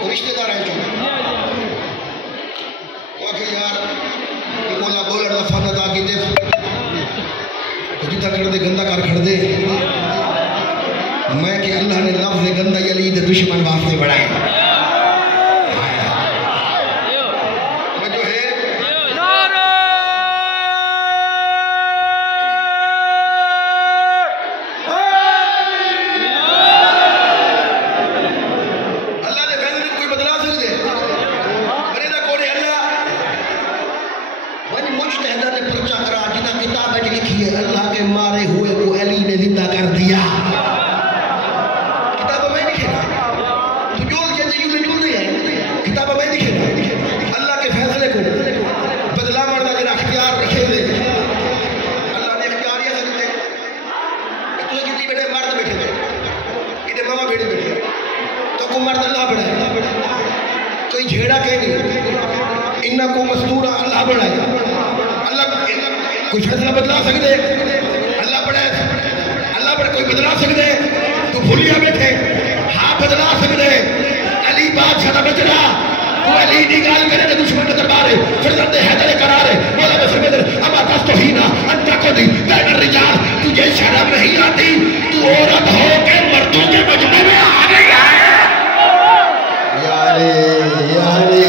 وہ رشتہ دار ہے وہ کہ یار یہ مولا بولر دا فن ادا کیتے جتنا کر دے گندا کر کھڑ دے میں کہ اللہ نے لفظ گندا علی دے دشمن واسطے بڑھائے کوئی فیصلہ بدلا سکتے اللہ بڑے کوئی بدلا سکتے تو بھولیا بیٹھے ہاں بدلا سکتے علی بادشاہ نہ بچنا تو علی دی گال کرے دشمن دربارے فرزند حیدر قرارے مولا بسمدر اما تستحینا انتا کو دی بین الرجال تجھے شرم نہیں آتی تو عورت ہو کے مردوں کے مجمع میں آ گئی ہے یا علی یا علی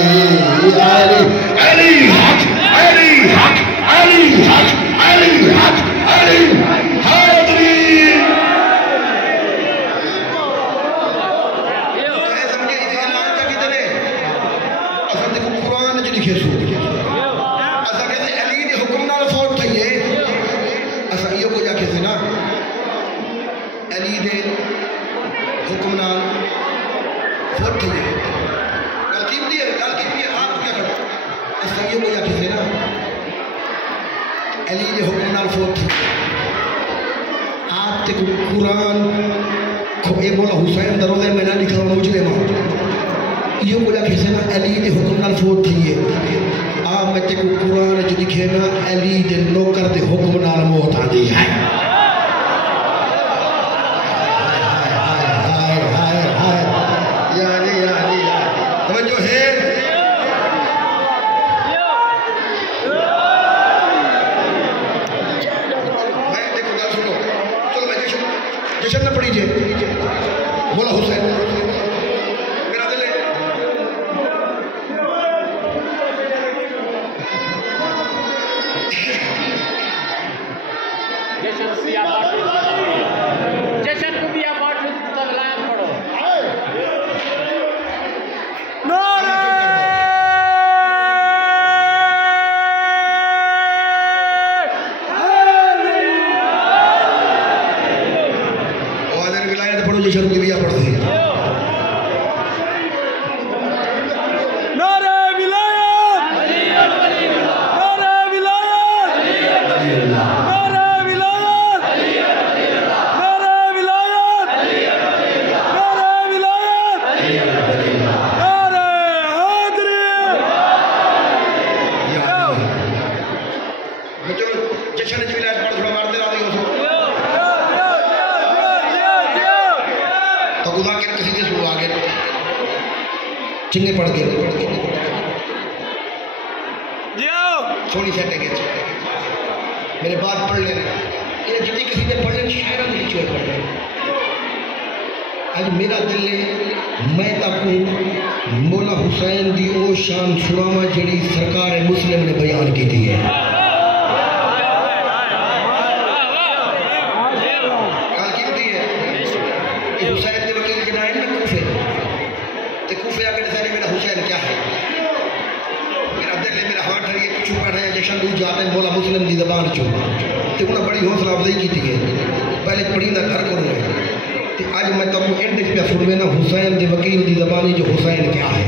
یا علی علی حق علی حق علی حق علی حق علی حاضری کہے سمجھے اس اعلان کا کتنے اصلا دیکھو قرآن جو لکھے سو اصلا کہتے علی نے حکم نال فوت تھئی ہے اصلا یہ کو جا کہتے نا علی نے حکم نال فوت تھئی ہے گل کیمتی ہے آپ کیا کرو اصلا یہ کو جا کہتے نا علی نے حکم نال فوت تھی آپ تک قرآن اے مولا حسین دروازے میں نہ لکھا ہوں مجھے ماں یہ بولا کیسے نا علی نے حکم نال فوت تھی ہے آپ میں تک قرآن جو لکھے نا علی دے نوکر دے حکم نال موت آ دی ہے توجہ ہے جشن نہ پڑی جے مولا حسین میرا دل ہے جشن کو بھی آباد تغلان پڑھو جشن کی بھی آپ پڑھتے ہیں چنگے پڑھ گئے سونی سیٹے گئے میرے بات پڑھ لینا یہ جتنی کسی نے پڑھ لینا شاعرہ میں لکھی ہوئے پڑھ لینا آج میرا دل ہے میں تاکوں مولا حسین دی او شان سناما جڑی سرکار مسلم نے بیان کی تھی ہے کال کی ہوتی ہے کہ حسین دے وکیل جنائن میں کوفے تے کوفے آگے نظر میرا حسین کیا ہے میرا دل ہے میرا ہاتھ ہے یہ کچھ پڑھ رہے ہیں جشن دو جاتے ہیں مولا مسلم دی زبان چو تے انہوں نے بڑی حوصلہ افزائی کی تھی ہے پہلے پڑھیندہ گھر کروں ہے تے آج میں تم کو اینڈ پہ سن لینا حسین دی وکیل دی زبانی جو حسین کیا ہے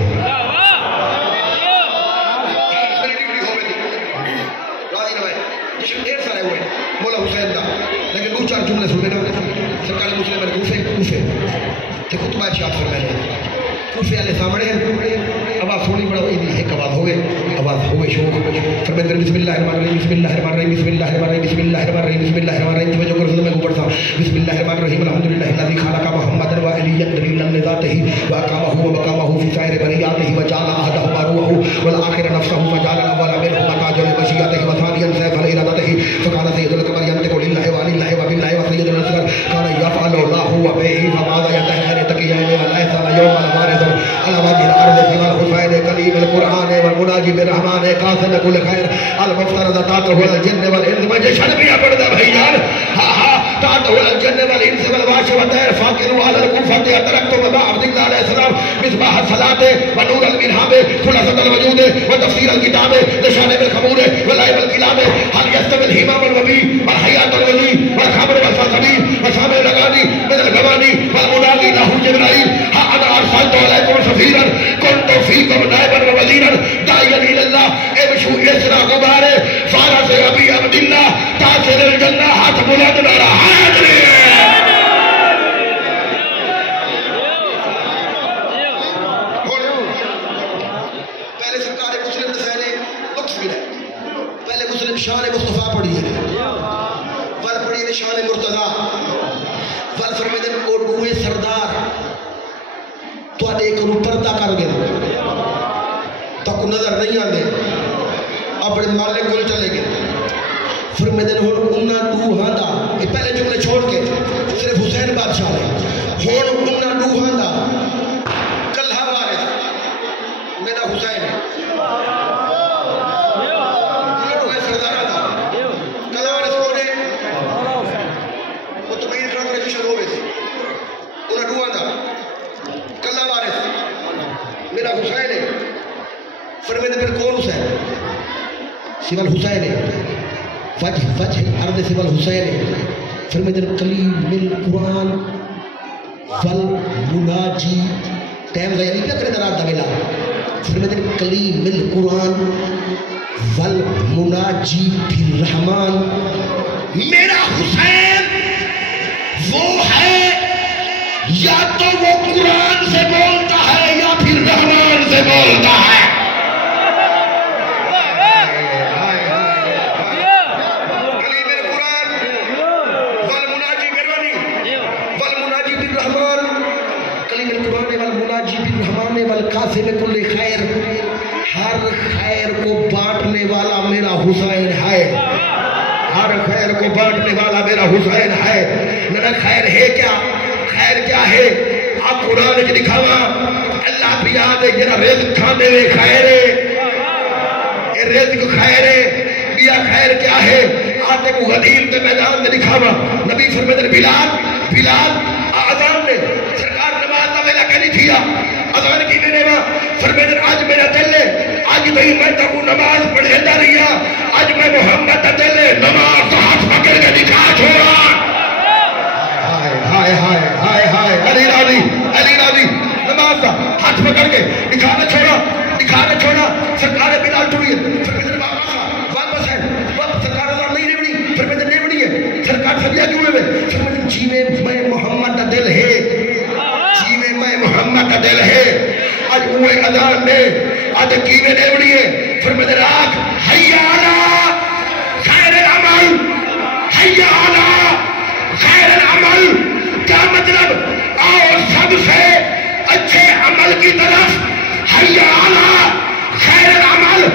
مولا حسین دا لیکن دو چار جملے سن لینا سرکار مسلم ہے کوفے تے خطبہ ارشاد فرمائے کوفے والے سامنے ہیں آواز سونی بڑا ہوئی دی ایک آواز ہوئے شوق فرمائے بسم اللہ الرحمن الرحیم بسم اللہ الرحمن الرحیم بسم اللہ الرحمن الرحیم بسم اللہ الرحمن الرحیم بسم اللہ الرحمن الرحیم توجہ کرو میں اوپر تھا بسم اللہ الرحمن الرحیم الحمدللہ الذی خلق محمد و علی نبی من ذاته واقامه ومقامه في سائر خير برياته وجعل أحدهما روحه والآخر نفسه فجعل الأول منهما تاجا لمشيئته وثانيا سيفا لإرادته فكان سيد الكبر ينطق لله ولله وبالله وسيد الأصغر كان يفعل الله وبه فماذا ينتهي تقيين ولا يسأل يوم البارز على وجه الأرض سوى الحسين كليم القرآن والمناجي بالرحمن قاسم كل خير المفترض تاته الجن والإنس وجشن بيا برد بھیان تاته الجن والإنس والواش والدير فاقر على الكوفة أدركت وما عبد الله عليه السلام مصباح الصلاة ونور الملهام خلاصة الوجود وتفسير الكتاب لشان بالخمور واللعب الكلام هل يستوي الهمام الوبي والحياة الولي والخمر والفاطمي وشام الأغاني من الغواني والمناغي له جبرائيل ها أنا أرسلت عليكم سفيرا كنت فيكم نائبا ووزيرا داعيا إلى الله امشوا يسرى غباره فارس أبي عبد الله تاثر الجنة هات بلاد نارا حاضرين شان مصطفیٰ پڑھیے ول پڑھیے شان مرتضیٰ ول فرمیدے او دوے سردار تو ایک نو پردہ کر گئے تک نظر نہیں آندے اپنے مالک کو چلے گئے فرمیدے ہن انہاں دوہاں دا یہ پہلے جملے چھوڑ کے صرف حسین بادشاہ نے ہن انہاں دوہاں دا کلھا وارث میرا حسین ہے فرمیدے پھر کون حسین سوال حسین ہے وجہ عرض سوال حسین ہے فرمیدے کلیم القرآن والمناجی ٹائم ضائع نہیں کیا کرے درات دا ملا فرمیدے کلیم القرآن والمناجی بالرحمن میرا حسین وہ ہے یا تو وہ قرآن سے بولتا ہے یا پھر رحمان سے بولتا ہے والقاسم کل خیر ہر خیر کو بانٹنے والا میرا حسین ہے ہر خیر کو بانٹنے والا میرا حسین ہے میرا خیر ہے کیا خیر کیا ہے آپ قرآن کی دکھاوا اللہ بھی یاد ہے جنہا رزق کھانے میں خیر ہے یہ رزق خیر ہے بیا خیر کیا ہے آتے کو غدیر دے میدان میں دکھاوا نبی فرمیدن بلال آزان نے سرکار نماز نہ ویلا کہنی تھیا اذان کی میں نے فرمیدن آج میرا دل ہے آج بھئی میں تک نماز پڑھے دا رہیا آج میں محمد تا دل ہے نماز تو ہاتھ پکڑ کے دکھا چھوڑا ہائے ہائے ہائے ہائے علی راضی نماز تا ہاتھ پکڑ کے دکھانا چھوڑا سرکار بلال ٹوڑی ہے فرمیدن واپس ہے سرکار اذان نہیں ریوڑی فرمیدن ریوڑی ہے سرکار سبیا کیوں ہے فرمیدن جی میں محمد تا دل ہے محمد کا دل ہے آج اوے اذان نے آج کیویں ریوڑی ہے فرمیدے راک حی علی خیر العمل حی علی خیر العمل کیا مطلب آؤ سب سے اچھے عمل کی طرف حی علی خیر العمل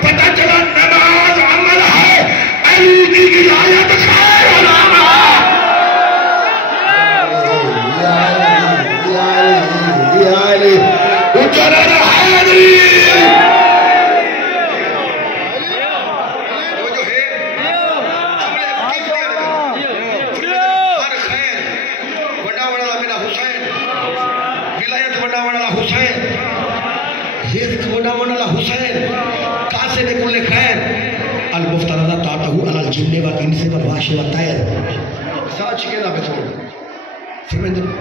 پتہ چلا نماز عمل ہے علی کی ولایت خیر العمل اجرر حیدری وہ جو ہے عملے کس لئے ہر خیر بڑا بڑا میرا حسین ولایت بڑا بڑا حسین رزق بڑا بڑا حسین قاسم کل خیر المفترضہ تاتہو علی الجن والانس والوحش والطیر ساتھ چکے دا بسول فرمیدن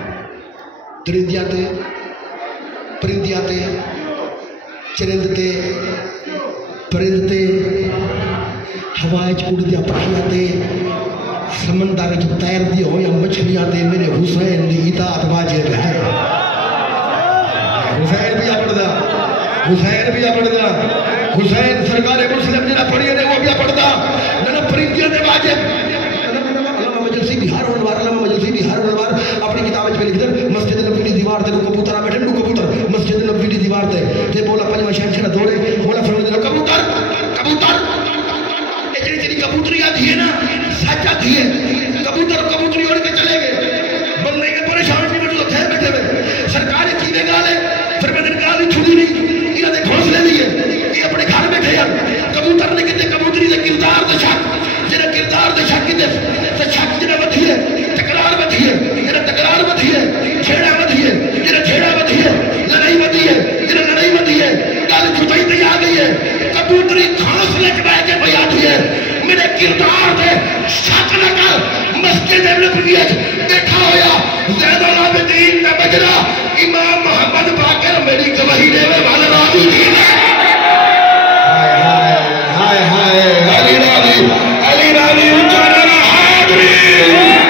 درندیاتے پرندیاتے چرندتے پرندتے ہوائے اڑ دیا پکھیاتے سمندر جو تیر دی ہو یا مچھلیاں تے میرے حسین دی اطاعت واجب ہے حسین بھی پڑھدا حسین سرکار مسلم جنہ پڑھیے نے وہ بھی پڑھدا نہ پرندیاں تے واجب مجلسی بہار اپنی کتاب میں لکھ دیں مسجد نبوی دی دیوار تے کبوتر بیٹھے کبوتر مسجد نبوی دی دیوار تے بولا پنجواں شہنشاہ دوڑے بولا فرماتے ہیں کبوتر کبوتر جڑی تیری کبوتری آتی ہے نا سچ آتی ہے کبوتر کبوتری اڑ کے چلے گئے بندے کے پریشان نہیں بیٹھے تھے بیٹھے ہوئے سرکار کی نے گال ہے فرماتے ہیں گال چھوڑی نہیں انہوں نے گھونسلے دیے یہ اپنے گھر بیٹھے ہیں کبوتر نے کتے کبوتری دے کردار دے شک جنہیں کردار دے شک کتے شک جنہیں بدھی ہے تکرار بدھی ہے جنہیں تکرار بدھی ہے چھیڑا بدھی ہے جنہیں چھیڑا بدھی ہے لڑائی بدھی ہے جنہیں لڑائی بدھی ہے گل چھپائی تے آ گئی ہے کبوتری گھونسلے کے بیٹھ کے پہ آتی ہے میرے کردار دے شک نہ کر مسجد نبوی بیٹھا ہویا زید العابدین کا بجرا امام محمد باقر میری گواہی دے والا راضی دین ہے ہائے ہائے علی راضی اونچا نعرہ حاضری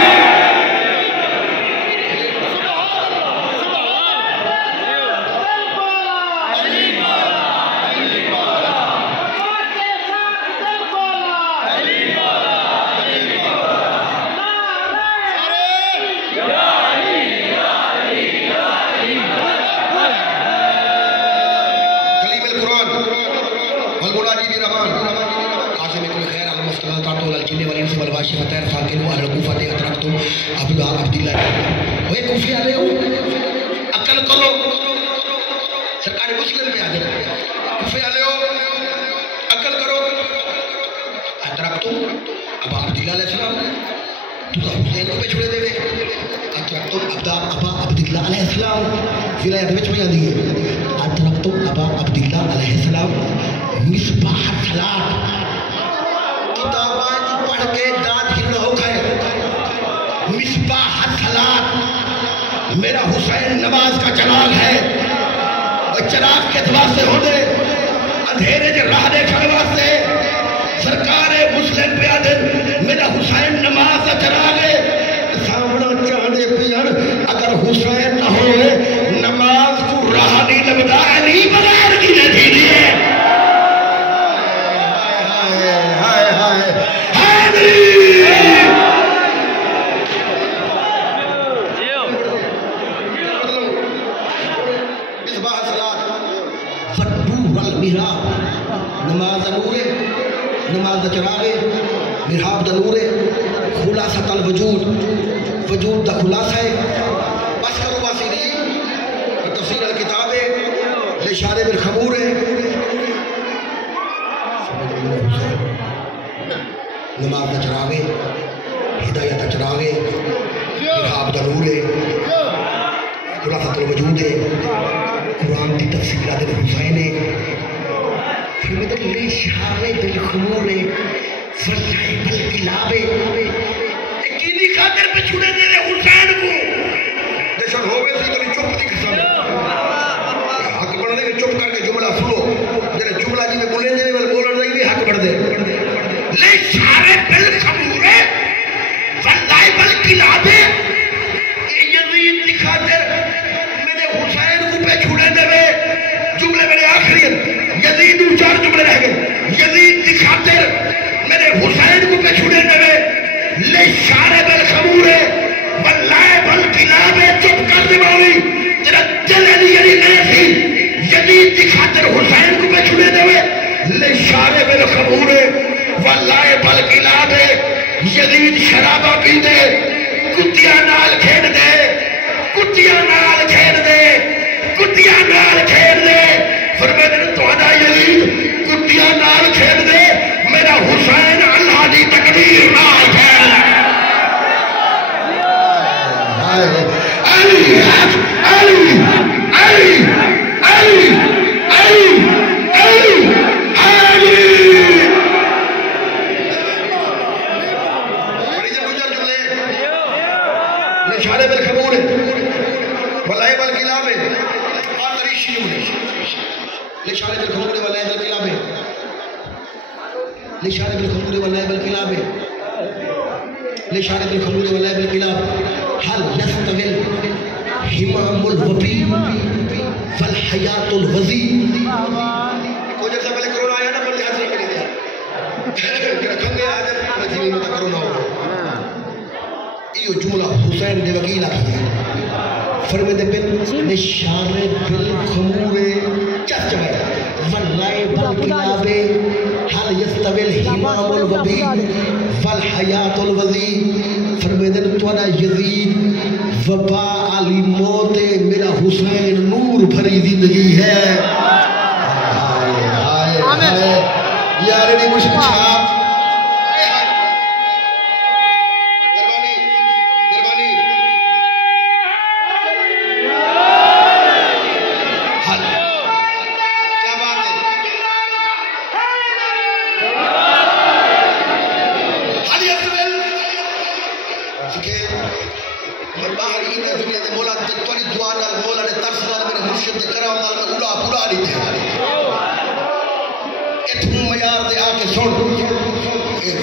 میرا حسین نماز کا چراغ ہے اور چراغ کے واسطے ہونے اندھیرے جو راہ دیکھنے واسطے سرکار مسلم پیادن میرا حسین نماز کا چراغ ہے سامنا چاہنے پیان اگر حسین نہ ہوئے نماز کو راہ نہیں لبدا علی بغیر کی نہیں دیئے ہائے ہائے ہائے نماز نور نماز چراغ محراب دا نور خلاصۃ الوجود وجود دا خلاصہ ہے بس کرو باسیری تفسیر الکتاب ہے لشارب الخمور ہے نماز دا چراغ ہے ہدایت دا چراغ ہے محراب دا نور ہے خلاصۃ الوجود ہے قرآن دی تفسیرات حسین ہے فرمت لے شارے بالخمور فرسائے بالکلاب اکیلی خاطر پہ چھوڑے دے رہے حسین کو دیشن ہوئے سے کلی چپ دی قسم حق بڑھ دے چپ کر کے جملہ سنو جنہیں جملہ جی میں بولے دے والے بولن دے بھی حق بڑھ دے لے شارے بالخمور فرسائے بالکلاب یزید دی خاطر میرے حسین کو پہ چھوڑے دے جملے میرے آخری یزید دو چار جملے رہ گئے یزید کی خاطر میرے حسین کو پہ چھوڑے دے لے شارب الخمور واللہ بالکلاب چپ کر دے مولی تیرا دل علی علی نہیں تھی یزید کی خاطر حسین کو پہ چھوڑے دے لے شارب الخمور واللہ بالکلاب یزید شرابہ پی دے کتیاں نال کھیڑ دے کتیاں نال کھیڑ دے کتیاں نال کھیڑ دے فرماتے ہیں تو ادا یزید کتیاں نال کھیڑ دے میرا حسین اللہ دی تقدیر نال کھیڑ دے علی علی علی علی علی علی نشانے بالخمور واللہ بالکلاب آخری شیعوں لشارب الخمور واللہ بالکلاب لشارب الخمور واللہ بالکلاب لشارب الخمور واللہ بالکلاب حل یستویل حمام الوبی فالحیات الوزی کوئی جیسا پہلے کرونا آیا نا بندے حاصل کری دیا کھنگے آجر نجیوی میں کرونا ہو یہ جملہ حسین دے وکیل آتا ہے فرمائے بن نشان بالخمور چچوے واللائے بالکلابے حل یستویل حمام الوبی والحیات الوزی فرمائے دن توڑا یزید وبا علی موت میرا حسین نور بھری زندگی ہے یار نہیں مشکل چھاپ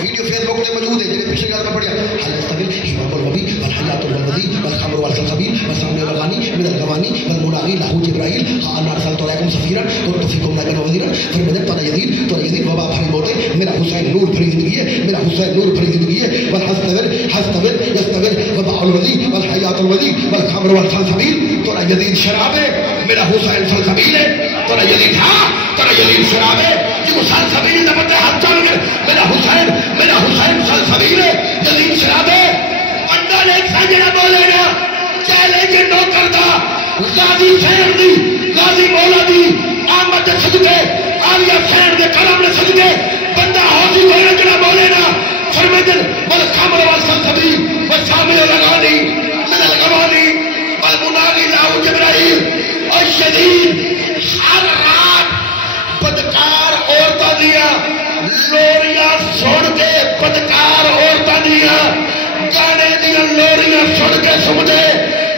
ویڈیو فیس بک تے موجود ہے جڑے پیچھے گل میں پڑھیا حل استویل حمام الوبی والحیات الوزی والخمر والخبیث والسمن والغانی من الغوانی والمناغی له جبرائیل ها انا ارسلت علیکم سفیرا كنت فیکم لکن وزیرا فرمودن تو یزید وبا بھری موت ہے میرا حسین نور بھری زندگی ہے میرا حسین نور بھری زندگی ہے والحستویل یستویل وبا الوزی والحیات الوزی والخمر والخبیث تو یزید شراب ہے میرا حسین سلسبیل ہے تو یزید ہاں تو یزید شراب ہے جو سلسبیل نہ پتہ ہاتھ چل گئے میرا حسین سلسبیل ہے یزید شراب ہے پنڈا نے ایک سجنہ بولے گا چیلنج نو کرتا غازی شہر دی غازی مولا دی آمد صدقے آلیہ شہر دے کرم نے صدقے بندہ حوضی بولے جنا بولے گا فرمیدن والخمر والسلسبیل والسامن والغانی من الغوانی والمناغی لاؤ جبرائیل اور شدید ہر رات بدکار عورتہ دیا لوریاں سن کے بدکار عورتہ دیا گانے دیا لوریاں سن کے سمجھے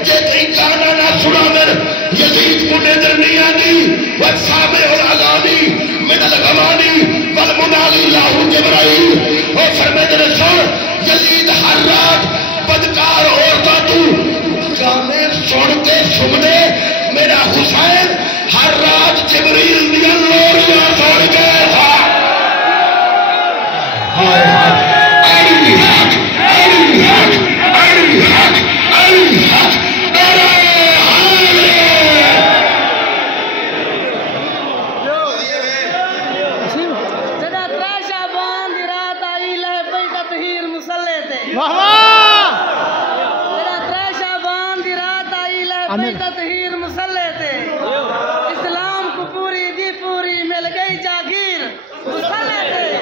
جے کئی گانا نہ سنا در یزید کو نظر نہیں آتی والسامع والغانی من الغوانی والمناغی لاؤ جبرائیل اور فرمیدن سن یزید ہر رات بدکار عورتہ تو گانے سن کے سمجھے میرا حسین ہر رات جبریل دیا لوریاں سن کے تھا تطہیر مسلح تے اسلام کو پوری دی پوری مل گئی جاگیر مسلح تے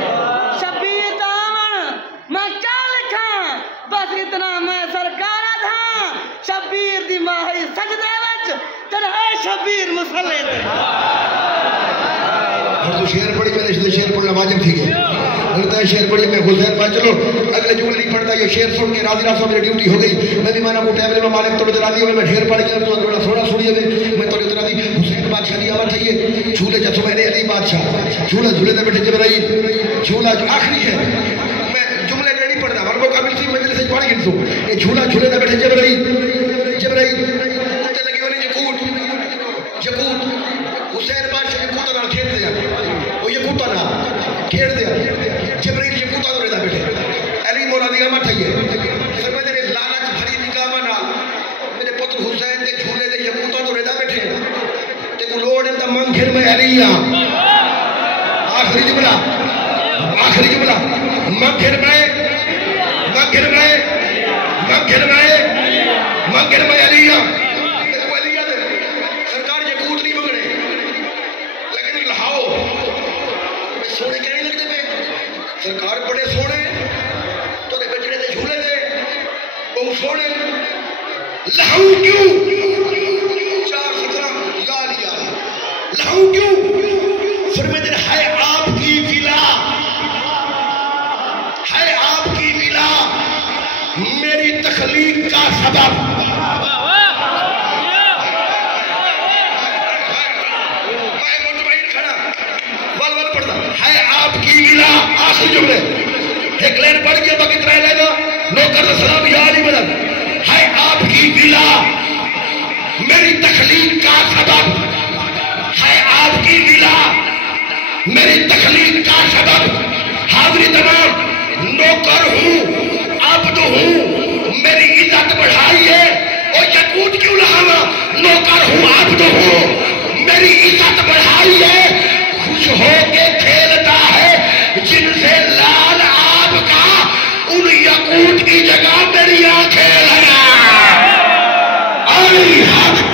شبیر دامن میں کیا لکھاں بس اتنا میں سرکارہ تھا شبیر دی ماہی سجدے وچ تنہے شبیر مسلح تے ہر تو شیر پڑھی میں نے شیر پڑھنا واجب تھی گئے لگتا ہے شیر پڑھی میں حسین پاس چلو اگلے جملے نہیں پڑھتا یہ شیر سن کے راضی راستہ میری ڈیوٹی ہو گئی میں بھی مانا کو ٹیبلے میں مالک توڑے راضی ہوئے میں شیر پڑھ گیا تو بڑا سونا سنیے میں تو اتنا دی حسین بادشاہ دی آواز چاہیے جھولے جب میں نے علی بادشاہ جھولا جھولے دے بیٹھے جبرائیل جھولا جو آخری ہے میں جملے نہیں پڑھتا ورنہ قابل سی مجلس سے پڑھ گئی تو یہ جھولا جھولے دے بیٹھے جبرائیل کتے لگے ہونے یقوت حسین بادشاہ یقوت نال کھیل دیا وہ یقوت نال کھیل دیا جبرائیل یقوت نال رہتا بیٹھے علی مولا دی آمد ہے پھر میں نے لعنت بھری نگاہ نال میرے پتر حسین دے جھولے دے یقوت نال رہتا بیٹھے تے کو لوڑ ہے تے منگھر میں علی آخری جملہ منگھر میں علی سرکار یقوت نہیں منگنے لیکن لہاؤ سونے کیا نہیں لگتے پہ سرکار بڑے سونے تو دے بچڑے دے جھولے دے وہ سونے لہو کیوں 4:17 یاد لہو کیوں فرمیدن ہے آپ کی ولا میری تخلیق کا سبب ہے آپ کی ولا آخری جملے ایک لین پڑھ گیا باقی ترائے لینا نوکر سلام یا علی مدد ہے آپ کی ولا میری تخلیق کا سبب ہے آپ کی ولا میری تخلیق کا سبب حاضری تمام نوکر ہوں عبد ہوں میری عزت بڑھائیے اور یقوت کیوں لہاوا نوکر ہوں عبد ہوں میری عزت بڑھائی ہے خوش ہو کے کھیلتا ہے جن سے لال آب کا ان یقوت کی جگہ میری آنکھیں لگا آئی ہاتھ